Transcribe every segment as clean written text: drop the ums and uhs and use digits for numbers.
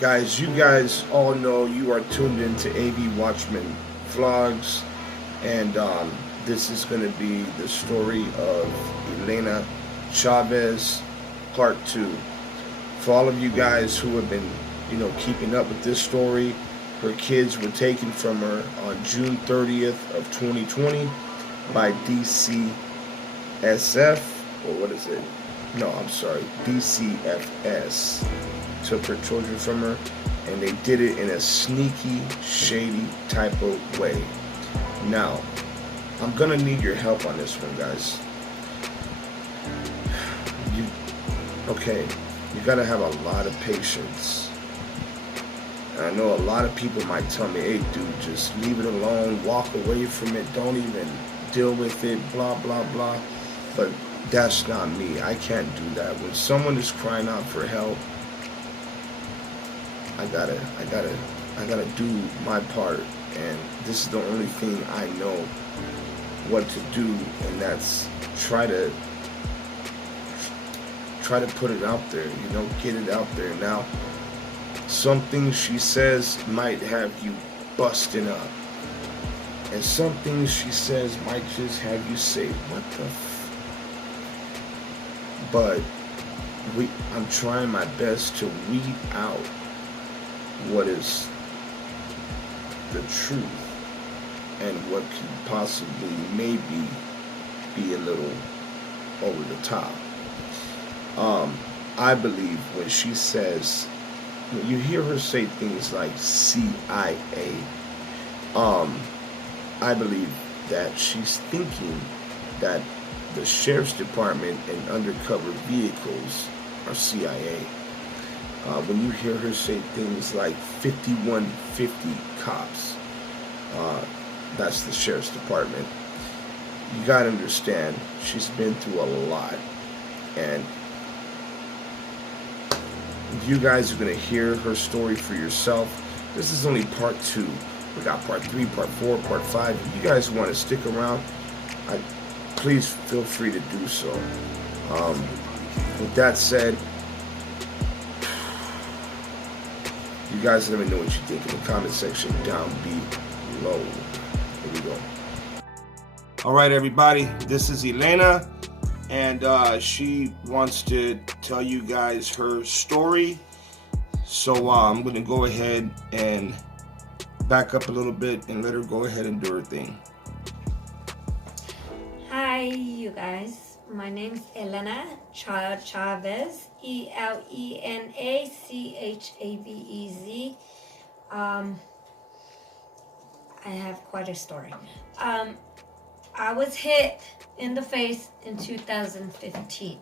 Guys, you guys all know you are tuned into AV.WATCHMEN vlogs, and this is going to be the story of Elena Chavez, part 2. For all of you guys who have been, keeping up with this story, her kids were taken from her on June 30th of 2020 by Dcfs, or what is it? No, I'm sorry, Dcfs. Took her children from her, and they did it in a sneaky, shady type of way. Now, I'm gonna need your help on this one, guys. You gotta have a lot of patience. And I know a lot of people might tell me, hey dude, just leave it alone, walk away from it, don't even deal with it, blah blah blah. But that's not me. I can't do that. When someone is crying out for help, I gotta do my part, and this is the only thing I know what to do, and that's try to put it out there, get it out there. Now, some things she says might have you busting up, and some things she says might just have you say, what the but I'm trying my best to weed out what is the truth and what could possibly maybe be a little over the top. I believe when she says, when you hear her say things like CIA, I believe that she's thinking that the sheriff's department and undercover vehicles are CIA. When you hear her say things like 5150 cops, that's the sheriff's department. You gotta understand, she's been through a lot, and you guys are gonna hear her story for yourself. This is only part 2. We got part 3, part 4, part 5. If you guys want to stick around, please feel free to do so. With that said, you guys let me know what you think in the comment section down below. Here we go. All right, everybody, this is Elena, and she wants to tell you guys her story. So I'm going to go ahead and back up a little bit and let her go ahead and do her thing. Hi, you guys. My name's Elena Chavez, ELENA CHAVEZ. I have quite a story. I was hit in the face in 2015,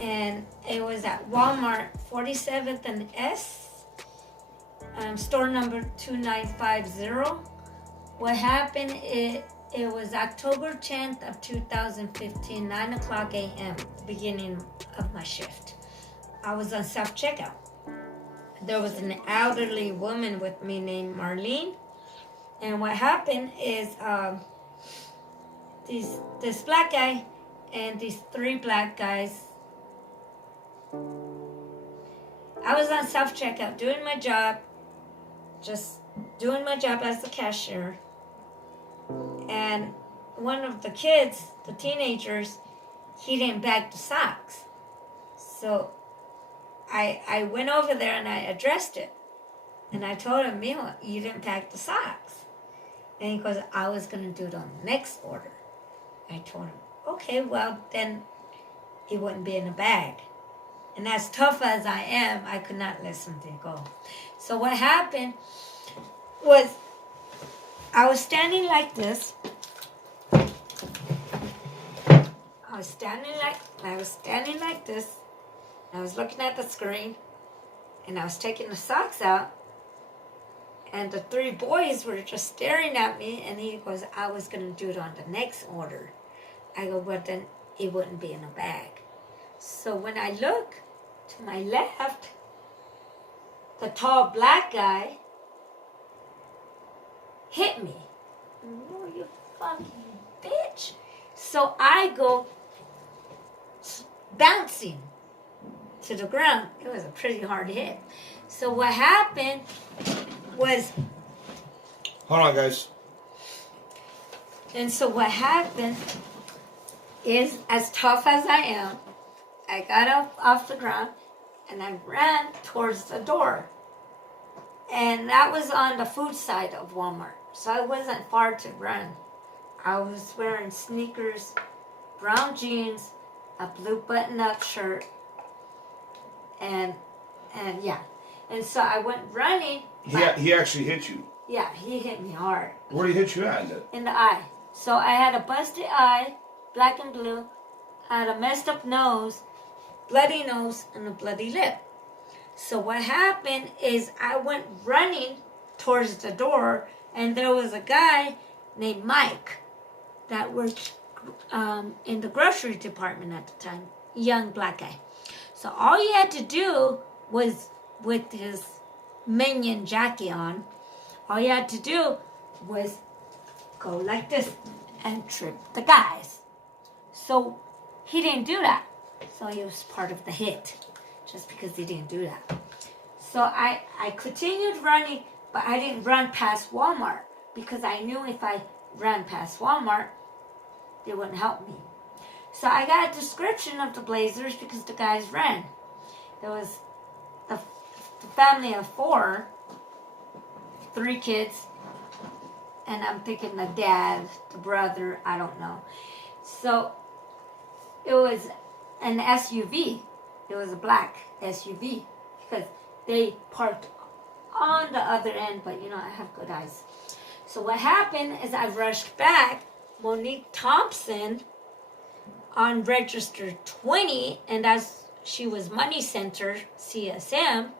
and it was at Walmart, 47th and S, store number 2950. What happened, it was October 10th of 2015, 9 o'clock a.m., beginning of my shift. I was on self-checkout. There was an elderly woman with me named Marlene, and what happened is this black guy and these 3 black guys. I was on self-checkout doing my job, just doing my job as the cashier, and one of the kids, the teenagers, he didn't bag the socks. So I went over there and I addressed it, and I told him, Mijo, you didn't pack the socks. And he goes, I was going to do it on the next order. I told him, okay, well, then it wouldn't be in a bag. And as tough as I am, I could not let something go. So what happened was I was standing like this. I was standing like this. I was looking at the screen, and I was taking the socks out. And the 3 boys were just staring at me, and he goes, I was going to do it on the next order. I go, well, then it wouldn't be in a bag. So when I look to my left, the tall black guy hit me. No, you fucking bitch. So I go bouncing. to the ground. It was a pretty hard hit. So what happened was... Hold on, guys. And so what happened is, as tough as I am, I got up off the ground and I ran towards the door. And that was on the food side of Walmart. So I wasn't far to run. I was wearing sneakers, brown jeans, a blue button-up shirt, and yeah. And so I went running. He actually hit you. Yeah, he hit me hard. Where did he hit you at? In the eye. So I had a busted eye, black and blue. I had a messed up nose, bloody nose, and a bloody lip. So what happened is I went running towards the door, and there was a guy named Mike that worked in the grocery department at the time, young black guy. So all he had to do was, with his minion Jackie on, all you had to do was go like this and trip the guys. So he didn't do that. So he was part of the hit, just because he didn't do that. So I continued running, but I didn't run past Walmart, because I knew if I ran past Walmart, they wouldn't help me. So I got a description of the Blazers because the guys ran. There was a family of 4, 3 kids, and I'm thinking the dad, the brother, I don't know. So it was an SUV. It was a black SUV, because they parked on the other end, but I have good eyes. So what happened is I rushed back. Monique Thompson on register 20, and she was money center, CSM.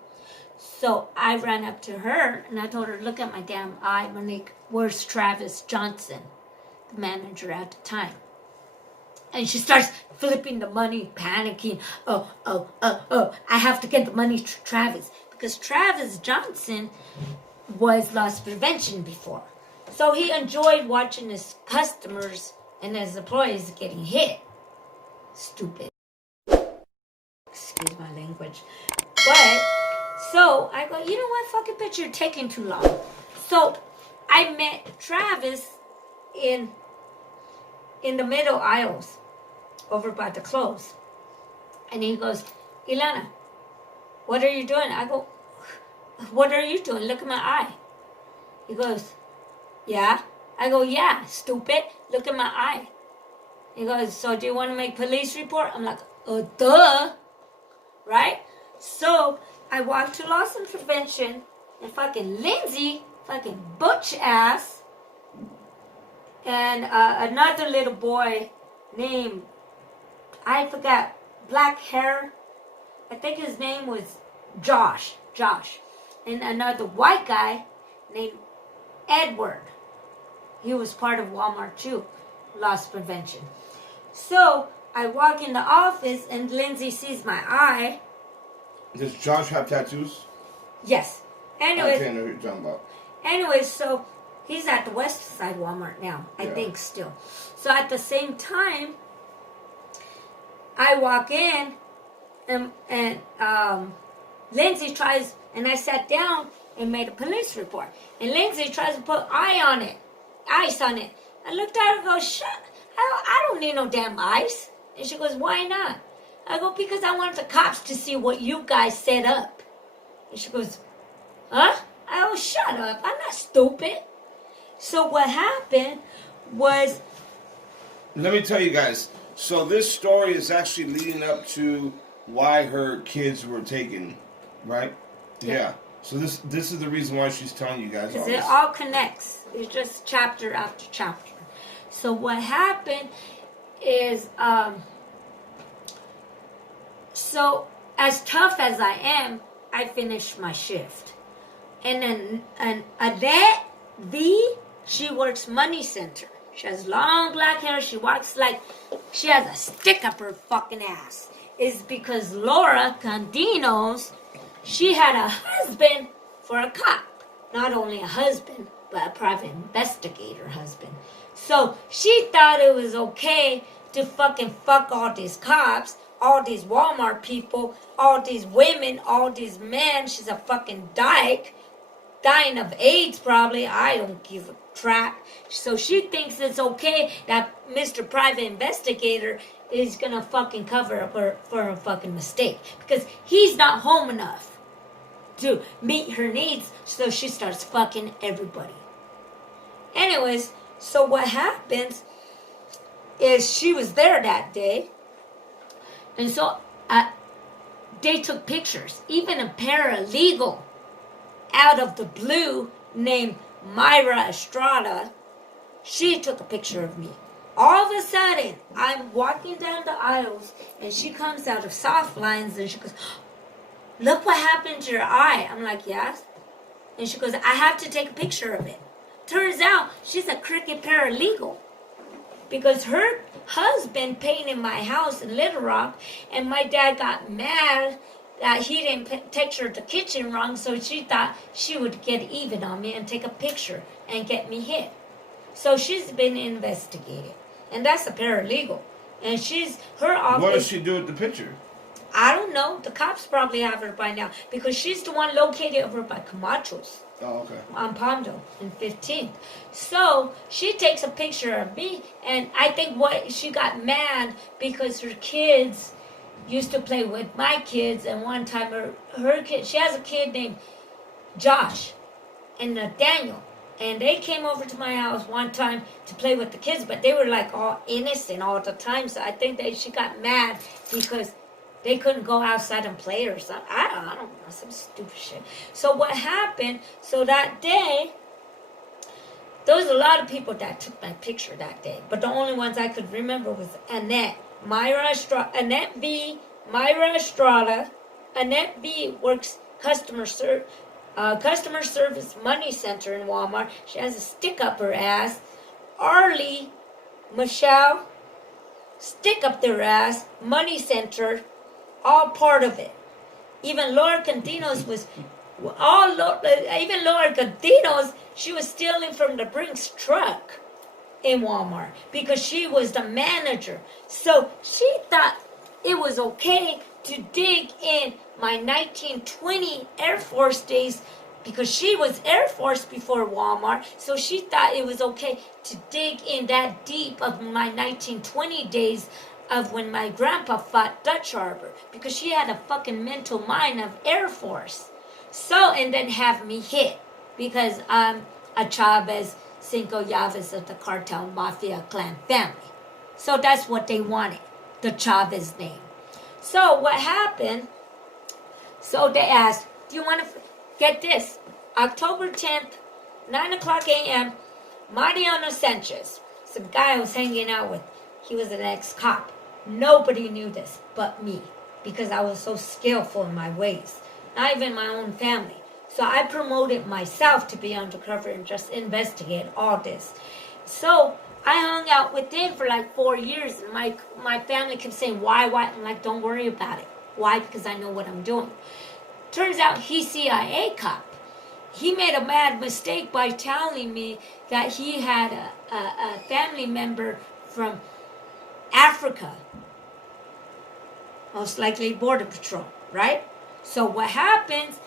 So I ran up to her and I told her, look at my damn eye, Monique. Where's Travis Johnson, the manager at the time? And she starts flipping the money, panicking. Oh, I have to get the money to Travis. Because Travis Johnson was loss prevention before. So he enjoyed watching his customers and his employees getting hit. Stupid. Excuse my language. But, so I go, you know what, fucking bitch, you're taking too long. So I met Travis in the middle aisles over by the clothes. And he goes, Elena, what are you doing? I go, what are you doing? Look at my eye. He goes, yeah. I go, yeah, stupid. Look at my eye. He goes, so do you want to make police report? I'm like, duh. Right? So I walked to loss and prevention, and fucking Lindsay, fucking butch ass, and another little boy named, I forgot, black hair. I think his name was Josh. And another white guy named Edward. He was part of Walmart too, loss prevention. So I walk in the office and Lindsay sees my eye. Does Josh have tattoos? Yes. Anyways, I can't know who you're talking about. Anyways, so he's at the West Side Walmart now, I think still. So at the same time, I walk in and Lindsay tries, and I sat down and made a police report. And Lindsay tries to put ice on it. I looked at her and go, I don't need no damn ice. And she goes, why not? I go, because I want the cops to see what you guys set up. And she goes, huh? I go, shut up. I'm not stupid. So what happened was... Let me tell you guys. So this story is actually leading up to why her kids were taken, right? Yeah. So this is the reason why she's telling you guys all this. It all connects. It's just chapter after chapter. So what happened is, so as tough as I am, I finished my shift. And then Adette V, she works money center. She has long black hair. She walks like she has a stick up her fucking ass. It's because Laura Candinos, she had a husband for a cop. Not only a husband, but a private investigator husband. So she thought it was okay to fucking fuck all these cops, all these Walmart people, all these women, all these men. She's a fucking dyke. Dying of AIDS probably. I don't give a crap. So she thinks it's okay that Mr. Private Investigator is gonna fucking cover up for her fucking mistake. Because he's not home enough to meet her needs, so she starts fucking everybody. Anyways, so what happens is she was there that day, and so they took pictures. Even a paralegal out of the blue named Myra Estrada, she took a picture of me. All of a sudden, I'm walking down the aisles, and she comes out of soft lines, and she goes, look what happened to your eye. I'm like, yes. And she goes, I have to take a picture of it. Turns out, she's a crooked paralegal. Because her husband painted my house in Little Rock, and my dad got mad that he didn't picture the kitchen wrong, so she thought she would get even on me and take a picture and get me hit. So she's been investigated, and that's a paralegal. And her office. What does she do with the picture? I don't know. The cops probably have her by now because she's the one located over by Camacho's. Oh, okay. On Palmdale and 15th. So she takes a picture of me, and I think she got mad because her kids used to play with my kids, and one time her kid, she has a kid named Josh and Daniel, and they came over to my house one time to play with the kids, but they were like all innocent all the time, so I think she got mad because they couldn't go outside and play or something. I don't know, some stupid shit. So what happened, so that day, there was a lot of people that took my picture that day, but the only ones I could remember was Annette, Annette B, Myra Estrada. Annette B works customer service money center in Walmart. She has a stick up her ass. Arlie, Michelle, stick up their ass, money center, all part of it. Even Laura Cantinos she was stealing from the Brinks truck in Walmart because she was the manager. So she thought it was okay to dig in my 1920 Air Force days because she was Air Force before Walmart. So she thought it was okay to dig in that deep of my 1920 days of when my grandpa fought Dutch Harbor because she had a fucking mental mind of Air Force. So, and then have me hit because I'm a Chavez, Cinco Llaves of the cartel mafia clan family. So that's what they wanted, the Chavez name. So what happened, so they asked, do you want to get this? October 10th, 9 o'clock a.m., Mariano Sanchez, some guy I was hanging out with, he was an ex-cop. Nobody knew this but me because I was so skillful in my ways. Not even my own family. So I promoted myself to be undercover and just investigate all this. So I hung out with him for like 4 years. And my family kept saying, why? I'm like, don't worry about it. Why? Because I know what I'm doing. Turns out he's CIA cop. He made a mad mistake by telling me that he had a family member from Africa. Most likely Border Patrol, right? So what happens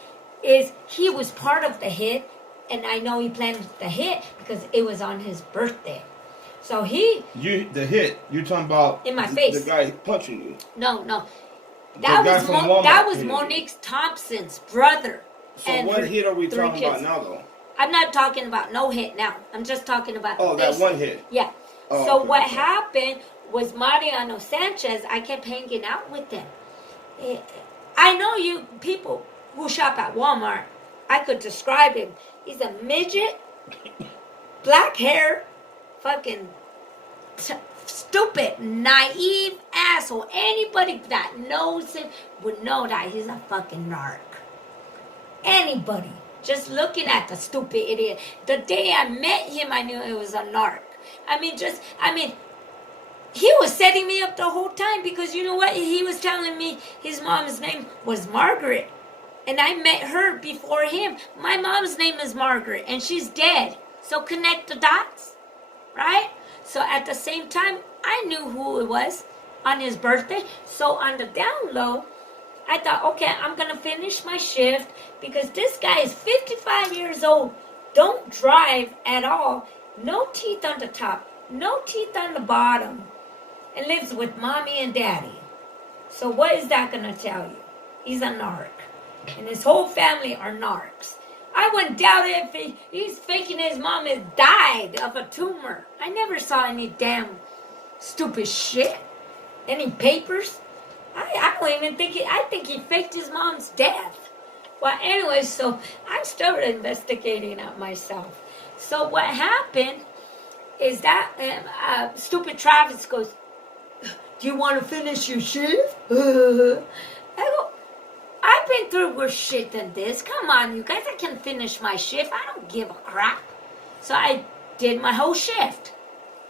is he was part of the hit, and I know he planned the hit because it was on his birthday. So the hit, you're talking about in my face. The guy punching you. No. That was Monique Thompson's brother. So what hit are we talking about now, though? I'm not talking about no hit now. I'm just talking about that one hit. Yeah. Oh, so okay, what happened was Mariano Sanchez, I kept hanging out with him. I know you people who shop at Walmart, I could describe him. He's a midget, black hair, fucking stupid, naive asshole. Anybody that knows him would know that he's a fucking narc. Anybody. Just looking at the stupid idiot. The day I met him, I knew it was a narc. He was setting me up the whole time because you know what? He was telling me his mom's name was Margaret. And I met her before him. My mom's name is Margaret and she's dead. So connect the dots, right? So at the same time, I knew who it was on his birthday. So on the down low, I thought, okay, I'm going to finish my shift because this guy is 55 years old, don't drive at all, no teeth on the top, no teeth on the bottom, and lives with mommy and daddy. So what is that going to tell you? He's a narc. And his whole family are narcs. I wouldn't doubt it if he's faking his mom has died of a tumor. I never saw any damn stupid shit. Any papers? I don't even think I think he faked his mom's death. Well, anyway, so I'm still investigating it myself. So what happened is that stupid Travis goes, do you want to finish your shift? I go, I've been through worse shit than this. Come on, you guys, I can finish my shift. I don't give a crap. So I did my whole shift.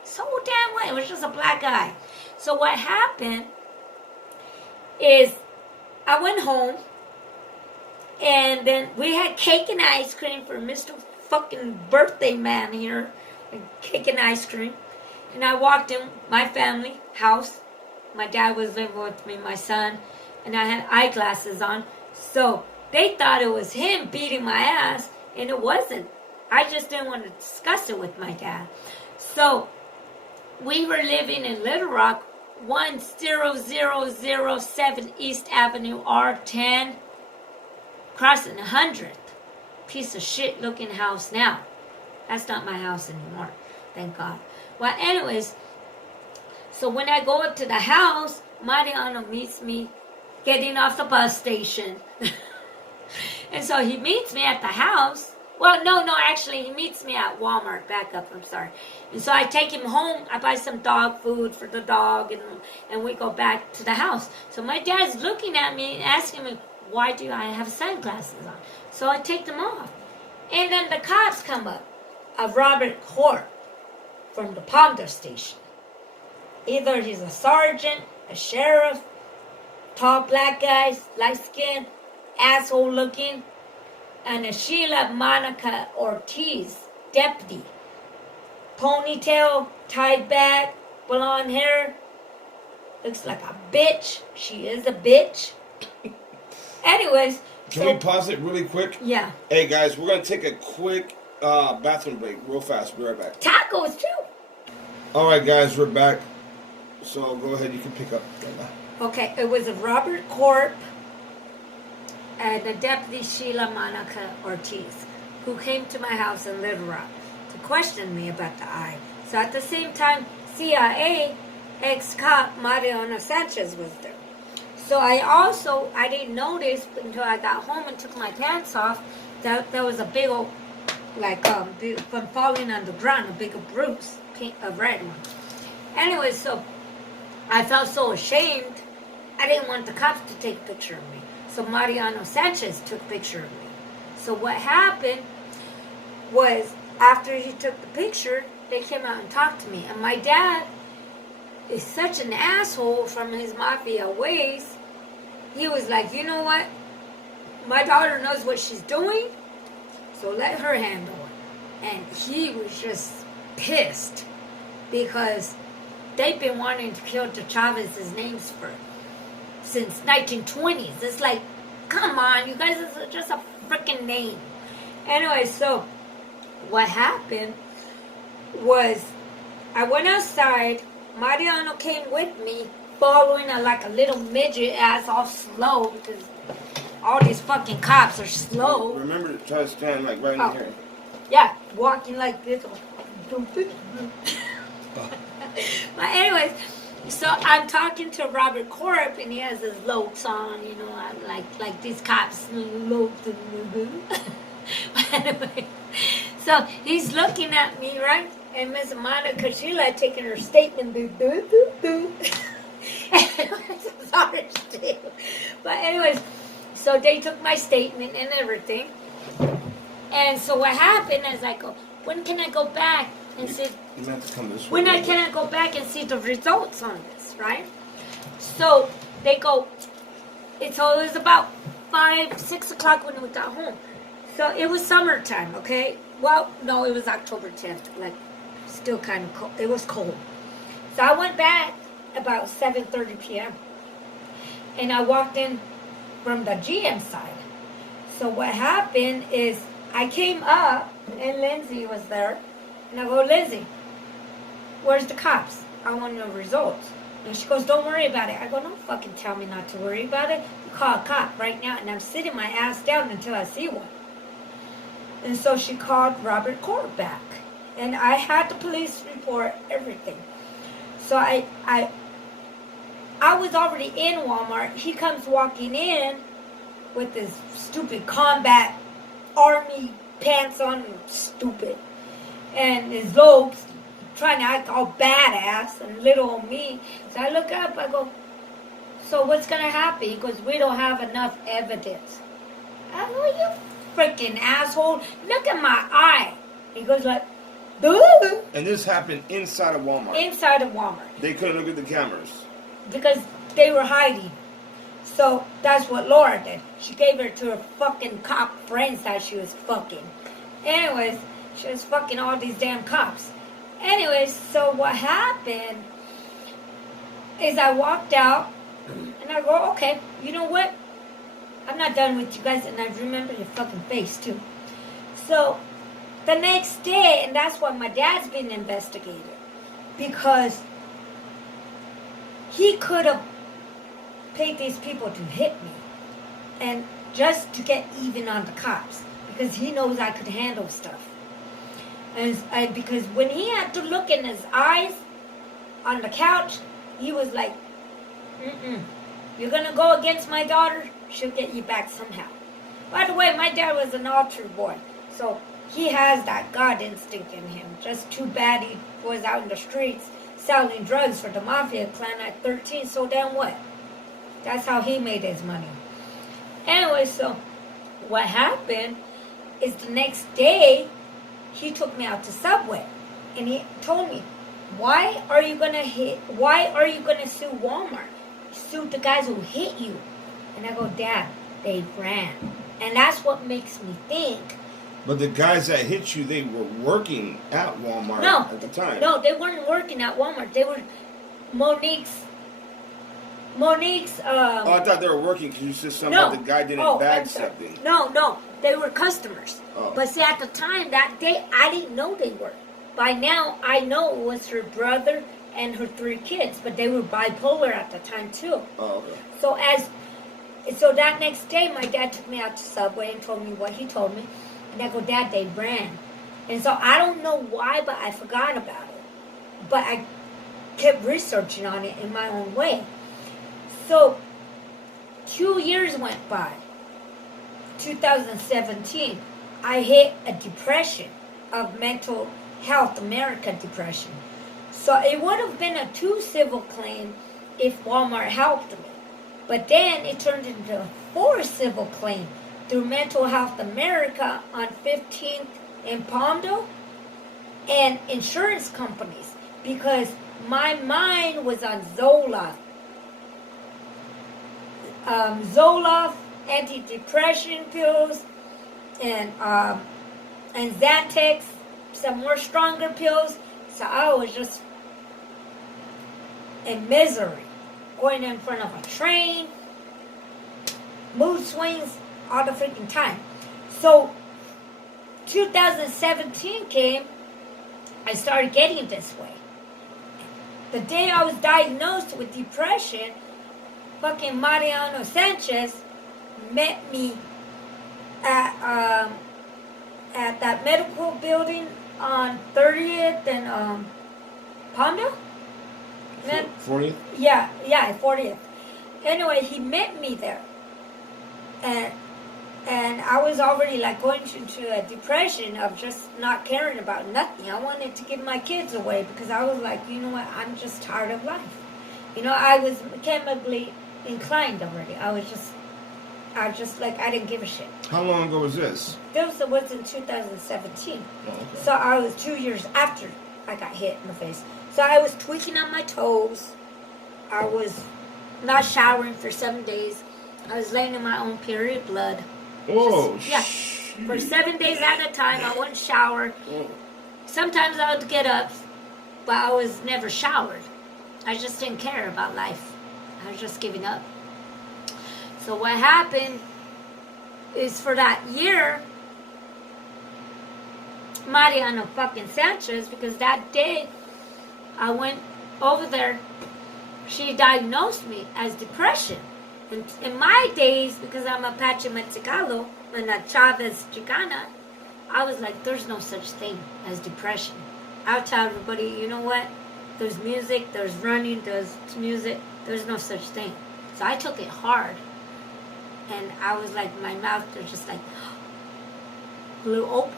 So damn way. It was just a black guy. So what happened is I went home, and then we had cake and ice cream for Mr. fucking birthday man here. Cake and ice cream. And I walked in my family house. My dad was living with me, my son, and I had eyeglasses on. So they thought it was him beating my ass, and it wasn't. I just didn't want to discuss it with my dad. So we were living in Little Rock, 10007 East Avenue, R10, crossing 100th. Piece of shit looking house now. That's not my house anymore, thank God. Well, anyways, so when I go up to the house, Mariano meets me getting off the bus station. And so he meets me at the house. Well, no, actually, he meets me at Walmart. Back up, I'm sorry. And so I take him home. I buy some dog food for the dog, and we go back to the house. So my dad's looking at me and asking me, why do I have sunglasses on? So I take them off. And then the cops come up. Robert Court from the Ponder station. Either he's a sergeant, a sheriff, tall black guy, light skin, asshole looking, and a Sheila Monica Ortiz, deputy. Ponytail, tied back, blonde hair. Looks like a bitch. She is a bitch. Anyways. Can we pause it really quick? Yeah. Hey guys, we're going to take a quick bathroom break real fast. Be right back. Tacos too. Alright guys, we're back. So go ahead, you can pick up. Okay, it was a Robert Corp and the deputy Sheila Monica Ortiz who came to my house in Little Rock to question me about the eye. So at the same time, CIA ex-cop Mariana Sanchez was there. So I didn't notice until I got home and took my pants off that there was a big old, from falling on the ground, a big bruise, a red one. Anyway, so I felt so ashamed. I didn't want the cops to take a picture of me. So Mariano Sanchez took a picture of me. So what happened was after he took the picture, they came out and talked to me. And my dad is such an asshole from his mafia ways. He was like, you know what? My daughter knows what she's doing, so let her handle it. And he was just pissed because they've been wanting to kill the Chavez's names since 1920s. It's like, come on, you guys, it's just a freaking name. Anyway, so what happened was I went outside. Mariano came with me, following like a little midget ass all slow because all these fucking cops are slow. Remember to try to stand like right in here. Yeah, walking like this. But anyways, so I'm talking to Robert Corp and he has his locs on, you know, like these cops. Anyway, so he's looking at me, right? And Miss Monica Sheila had taken her statement. Sorry, Steve. But anyways, so they took my statement and everything. And so what happened is I go, when can I go back and see? You have to come this way. When can I go back and see the results on this, right? So they go. It was about 5, 6 o'clock when we got home. So it was summertime, okay? Well, no, it was October 10th, like still kind of cold. It was cold. So I went back about 7:30 p.m. and I walked in from the GM side. So what happened is I came up and Lindsay was there, and I go, Lindsay, where's the cops? I want the results. And she goes, don't worry about it. I go, don't fucking tell me not to worry about it. You call a cop right now, and I'm sitting my ass down until I see one. And so she called Robert Court back, and I had the police report, everything. So I was already in Walmart. He comes walking in with this stupid combat army pants on, stupid, and his lobes, trying to act all badass, and little old me. So I look up, I go, so what's going to happen? He goes, we don't have enough evidence. I go, you freaking asshole, look at my eye. He goes like, duh. And this happened inside of Walmart. Inside of Walmart. They couldn't look at the cameras. Because they were hiding. So that's what Laura did. She gave her to her fucking cop friends that she was fucking. Anyways, she was fucking all these damn cops. Anyways, so what happened is I walked out and I go, okay, you know what? I'm not done with you guys, and I remember your fucking face too. So the next day, and that's why my dad's being investigated, because he could have paid these people to hit me, and just to get even on the cops, because he knows I could handle stuff. And because when he had to look in his eyes on the couch, he was like, you're going to go against my daughter? She'll get you back somehow. By the way, my dad was an altar boy, so he has that God instinct in him. Just too bad he was out in the streets selling drugs for the mafia clan at 13, so then what? That's how he made his money. Anyway, so what happened is the next day, he took me out to Subway, and he told me, why are you gonna sue Walmart? Sue the guys who hit you. And I go, Dad, they ran. And that's what makes me think. But the guys that hit you, they were working at Walmart at the time. No, they weren't working at Walmart. They were Monique's. I thought they were working because you said something about the guy didn't bag something. No, they were customers. Oh. But see, at the time, that day, I didn't know they were. By now, I know it was her brother and her 3 kids, but they were bipolar at the time too. Oh, okay. So that next day, my dad took me out to Subway and told me what he told me. And I go, Dad, they ran. And so I don't know why, but I forgot about it. But I kept researching on it in my own way. So 2 years went by. 2017, I hit a depression of Mental Health America depression. So it would have been a 2 civil claim if Walmart helped me. But then it turned into a 4 civil claim through Mental Health America on 15th in Palmdale and insurance companies, because my mind was on Zoloft, antidepressant pills, and Xanax, some more stronger pills. So I was just in misery, going in front of a train, mood swings all the freaking time. So 2017 came, I started getting this way. The day I was diagnosed with depression, fucking Mariano Sanchez met me at that medical building on 30th and Palmdale? 40th? Yeah, 40th. Anyway, he met me there. And I was already like going into a depression of just not caring about nothing. I wanted to give my kids away because I was like, you know what, I'm just tired of life. You know, I was chemically inclined already. I just like, I didn't give a shit. How long ago was this? This was in 2017. Oh, okay. So I was 2 years after I got hit in the face. So I was tweaking on my toes. I was not showering for 7 days. I was laying in my own period blood. Oh, yeah. For 7 days at a time, I wouldn't shower. Sometimes I would get up, but I was never showered. I just didn't care about life. I was just giving up. So what happened is for that year, Mariano fucking Sanchez, because that day I went over there, she diagnosed me as depression. And in my days, because I'm Apache Mexicano and a Chavez Chicana, I was like, there's no such thing as depression. I'll tell everybody, you know what? There's music, there's running, there's music, there's no such thing. So I took it hard. And I was like, my mouth was just like, blew open.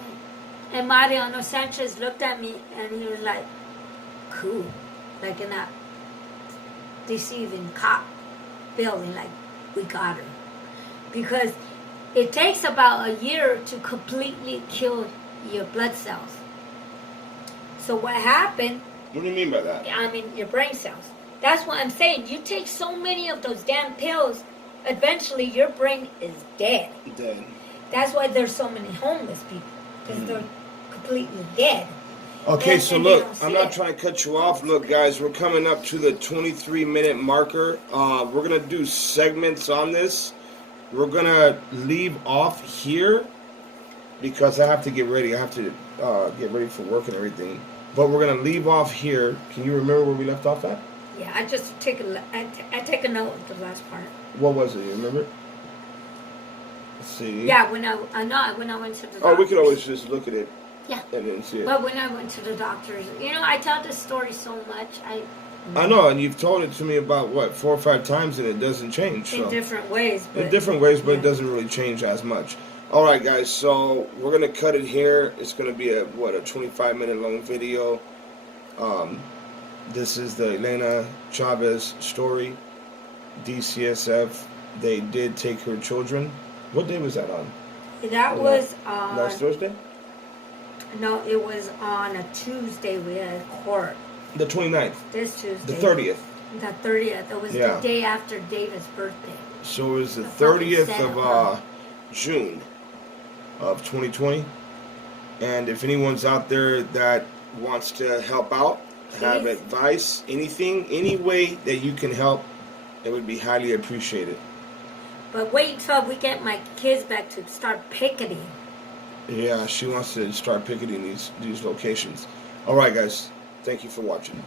And Mariano Sanchez looked at me and he was like, cool. Like in that deceiving cop building, like, we got her. Because it takes about a year to completely kill your blood cells. So what happened? What do you mean by that? I mean, your brain cells. That's what I'm saying. You take so many of those damn pills, eventually your brain is dead. Dead. That's why there's so many homeless people. Because they're completely dead. Okay, so look, I'm not trying to cut you off. Look, guys, we're coming up to the 23-minute marker. We're going to do segments on this. We're going to leave off here because I have to get ready. I have to get ready for work and everything. But we're going to leave off here. Can you remember where we left off at? Yeah, I just take I take a note of the last part. What was it? You remember? Let's see. Yeah, when I went to the doctor. Oh, we could always just look at it. Yeah. And then see it. But when I went to the doctors, I tell this story so much. I know, and you've told it to me about, 4 or 5 times, and it doesn't change. In different ways. But, in different ways, but it doesn't really change as much. All right, guys, so we're going to cut it here. It's going to be a 25-minute long video. This is the Elena Chavez story. DCSF, they did take her children. What day was that on? That was on... Last Thursday? No, it was on a Tuesday we had court. The 29th. This Tuesday. The 30th. The 30th. It was the day after David's birthday. So it was the 30th of June of 2020. And if anyone's out there that wants to help out, have advice, anything, any way that you can help, it would be highly appreciated. But wait until we get my kids back to start picketing. Yeah, she wants to start picketing these locations. All right, guys. Thank you for watching.